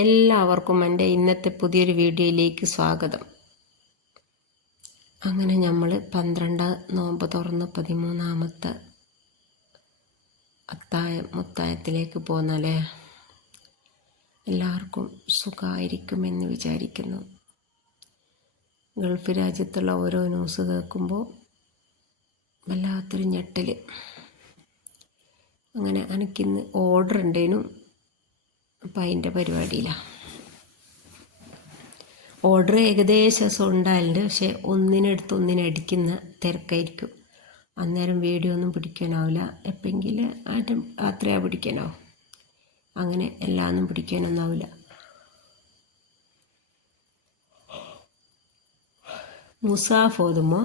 എല്ലാവർക്കും എൻ്റെ ഇന്നത്തെ പുതിയൊരു വീഡിയോയിലേക്ക് സ്വാഗതം. അങ്ങനെ നമ്മൾ 12 നോമ്പ് തുറന്ന് 13ാമത്തെ മുത്തായത്തിലേക്ക് പോന്നാലേ. എല്ലാവർക്കും സുഖമായിരിക്കുമെന്ന് വിചാരിക്കുന്നു. ഗൾഫ് രാജ്യത്തുള്ള ഓരോ ന്യൂസ് കേൾക്കുമ്പോൾ വല്ലാത്തൊരു ഞെട്ടൽ. അങ്ങനെ എനിക്കിന്ന് ഓർഡർ ഉണ്ടേനും അപ്പം അതിൻ്റെ പരിപാടിയിലാണ്. ഓർഡർ ഏകദേശം ഉണ്ടായിട്ടുണ്ട്, പക്ഷേ ഒന്നിനടുത്ത് ഒന്നിനടിക്കുന്ന തിരക്കായിരിക്കും. അന്നേരം വീഡിയോ ഒന്നും പിടിക്കാനാവില്ല. എപ്പെങ്കിലും ആറ്റം രാത്രിയാണ് പിടിക്കാനാവും. അങ്ങനെ എല്ലാമൊന്നും പിടിക്കാനൊന്നാവില്ല. മുസാഫ് ഓതുമ്പോൾ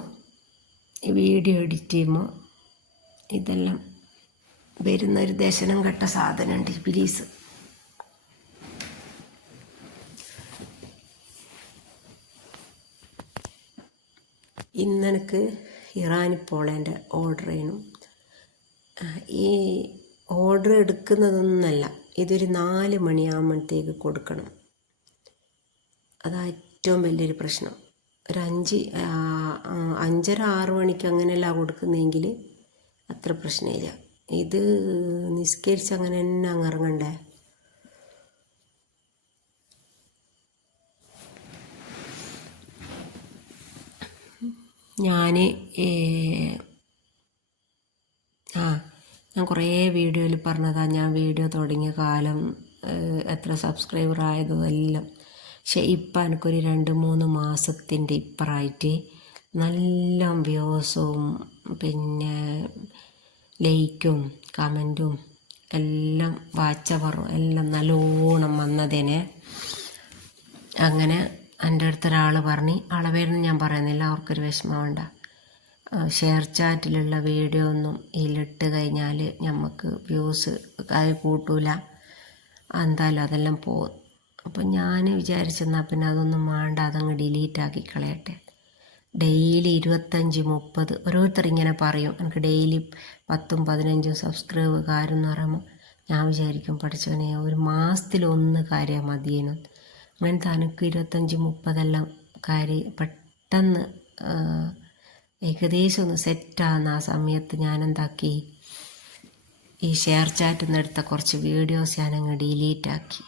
വീഡിയോ എഡിറ്റ് ചെയ്യുമ്പോൾ ഇതെല്ലാം വരുന്നൊരു ദശനം കെട്ട സാധനമുണ്ട്, ഇബിലീസ്. ഇന്നെനിക്ക് ഇറാനി പോളേൻ്റെ ഓർഡർ ചെയ്യണം. ഈ ഓർഡർ എടുക്കുന്നതൊന്നുമല്ല, ഇതൊരു 4 മണിയാകുമ്പോഴത്തേക്ക് കൊടുക്കണം. അതാണ് ഏറ്റവും വലിയൊരു പ്രശ്നം. ഒരു 5:30-6 മണിക്ക് അങ്ങനെയല്ല കൊടുക്കുന്നതെങ്കിൽ അത്ര പ്രശ്നമില്ല. ഇത് നിസ്കരിച്ച് അങ്ങനെ തന്നെ അങ്ങ് ഇറങ്ങണ്ടേ. ഞാൻ കുറേ വീഡിയോയിൽ പറഞ്ഞതാണ്, ഞാൻ വീഡിയോ തുടങ്ങിയ കാലം എത്ര സബ്സ്ക്രൈബർ ആയതും എല്ലാം. പക്ഷെ ഇപ്പം എനിക്കൊരു 2-3 മാസത്തിൻ്റെ ഇപ്പറായിട്ട് നല്ല വ്യൂസും പിന്നെ ലൈക്കും കമൻറ്റും എല്ലാം വാച്ചവറും എല്ലാം നല്ലോണം വന്നതിനെ. അങ്ങനെ എൻ്റെ അടുത്തൊരാൾ പറഞ്ഞ്, ആളെ പേരൊന്നും ഞാൻ പറയുന്നില്ല, അവർക്കൊരു വിഷമം വേണ്ട. ഷെയർ ചാറ്റിലുള്ള വീഡിയോ ഒന്നും ഇതിലിട്ട് കഴിഞ്ഞാൽ നമുക്ക് വ്യൂസ് അത് കൂട്ടൂല, എന്തായാലും അതെല്ലാം പോകും. അപ്പം ഞാൻ വിചാരിച്ചെന്നാൽ പിന്നെ അതൊന്നും വേണ്ട, അതങ്ങ് ഡിലീറ്റ് ആക്കി കളയട്ടെ. ഡെയിലി 25-30 ഓരോരുത്തർ ഇങ്ങനെ പറയും, എനിക്ക് ഡെയിലി 10-15 സബ്സ്ക്രൈബുകാരെന്ന് പറയുമ്പോൾ ഞാൻ വിചാരിക്കും, പഠിച്ചവനെ ഒരു മാസത്തിലൊന്ന് കാര്യം മതിയേനു. അങ്ങനത്തെ എനിക്ക് 25-30 കാര്യം പെട്ടെന്ന് ഏകദേശം ഒന്ന് സെറ്റാകുന്ന ആ സമയത്ത് ഞാനെന്താക്കി, ഈ ഷെയർ ചാറ്റിൽ നിന്ന് എടുത്ത കുറച്ച് വീഡിയോസ് ഞാനങ്ങ് ഡിലീറ്റ് ആക്കി.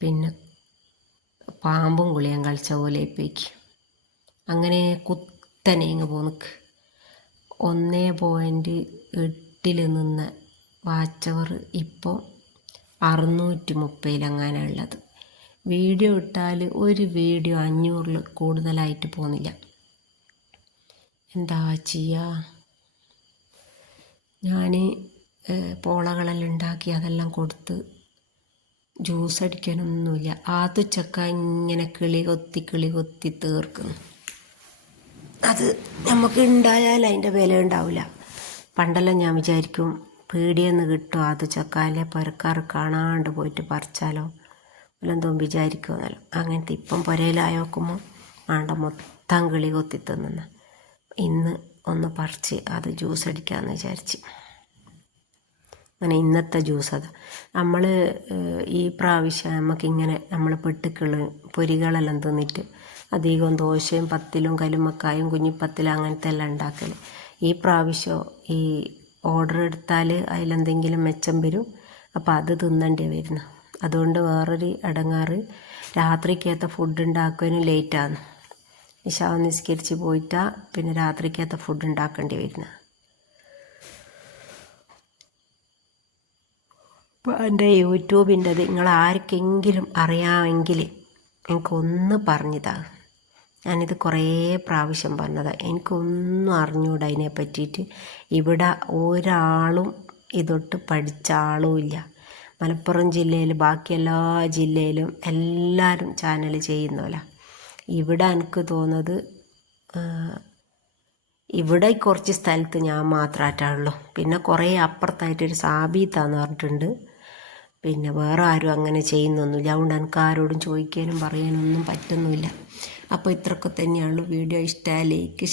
പിന്നെ പാമ്പും ഗുളിയും കളിച്ച പോലെ പോയിക്ക്. അങ്ങനെ കുത്തനെ ഇങ്ങ് പോന്നിക്ക്. 1.8 നിന്ന വാച്ചവർ ഇപ്പോൾ 630 അങ്ങനെ ഉള്ളത്. വീഡിയോ ഇട്ടാൽ ഒരു വീഡിയോ 500 കൂടുതലായിട്ട് പോകുന്നില്ല. എന്താ ചെയ്യുക? ഞാൻ പോളകളെല്ലാം ഉണ്ടാക്കി അതെല്ലാം കൊടുത്ത് ജ്യൂസ് അടിക്കാനൊന്നുമില്ല. ചക്ക ഇങ്ങനെ കിളി കൊത്തി തീർക്കുന്നു. അത് നമുക്ക് ഉണ്ടായാൽ അതിൻ്റെ വില ഉണ്ടാവില്ല. പണ്ടെല്ലാം ഞാൻ വിചാരിക്കും, പീടിയെന്ന് കിട്ടും ചക്കാലെ പുരക്കാർ കാണാണ്ട് പോയിട്ട് പറിച്ചാലോ എല്ലാം വിചാരിക്കുമെന്നല്ലോ. അങ്ങനത്തെ ഇപ്പം പുരയിലായി നോക്കുമ്പോൾ വേണ്ട, മൊത്തം കിളി കൊത്തി തിന്നുന്ന. ഇന്ന് ഒന്ന് പറിച്ച് അത് ജ്യൂസ് അടിക്കാമെന്ന് വിചാരിച്ച്. അങ്ങനെ ഇന്നത്തെ ജ്യൂസ് അതാ. നമ്മൾ ഈ പ്രാവശ്യം നമുക്കിങ്ങനെ നമ്മൾ പൊരികളെല്ലാം തിന്നിട്ട് അധികം ദോശയും പത്തിലും കലുമക്കായും കുഞ്ഞിപ്പത്തിലും അങ്ങനത്തെ എല്ലാം ഉണ്ടാക്കൽ. ഈ പ്രാവശ്യം ഈ ഓർഡർ എടുത്താൽ അതിലെന്തെങ്കിലും മെച്ചം വരും, അപ്പോൾ അത് തിന്നേണ്ടി വരുന്നു. അതുകൊണ്ട് വേറൊരു ഇടങ്ങാറ്, രാത്രിക്കകത്ത് ഫുഡ് ഉണ്ടാക്കാനും ലേറ്റാണ്. ഇശാ നിസ്കരിച്ച് പോയിട്ടാൽ പിന്നെ രാത്രിക്കകത്ത് ഫുഡ് ഉണ്ടാക്കേണ്ടി വരുന്നത്. അപ്പോൾ എൻ്റെ യൂട്യൂബിൻ്റെത് നിങ്ങൾ ആർക്കെങ്കിലും അറിയാമെങ്കിൽ എനിക്കൊന്ന് പറഞ്ഞതാ. ഞാനിത് കുറേ പ്രാവശ്യം പറഞ്ഞതാണ്, എനിക്കൊന്നും അറിഞ്ഞൂടാ അതിനെ പറ്റിയിട്ട്. ഇവിടെ ഒരാളും ഇതൊട്ട് പഠിച്ച ആളുമില്ല. മലപ്പുറം ജില്ലയിൽ ബാക്കി എല്ലാ ജില്ലയിലും എല്ലാവരും ചാനൽ ചെയ്യുന്നവരാ. ഇവിടെ എനിക്ക് തോന്നുന്നത് ഇവിടെ കുറച്ച് സ്ഥലത്ത് ഞാൻ മാത്രമായിട്ടുള്ളൂ. പിന്നെ കുറേ അപ്പുറത്തായിട്ടൊരു സാബീത്താന്ന് പറഞ്ഞിട്ടുണ്ട്. പിന്നെ വേറെ ആരും അങ്ങനെ ചെയ്യുന്നൊന്നുമില്ല. അതുകൊണ്ട് എനിക്ക് ആരോടും ചോദിക്കാനും പറയാനൊന്നും പറ്റുന്നുമില്ല. അപ്പോൾ ഇത്രയൊക്കെ തന്നെയുള്ളൂ. വീഡിയോ ഇഷ്ടമായി ലൈക്ക്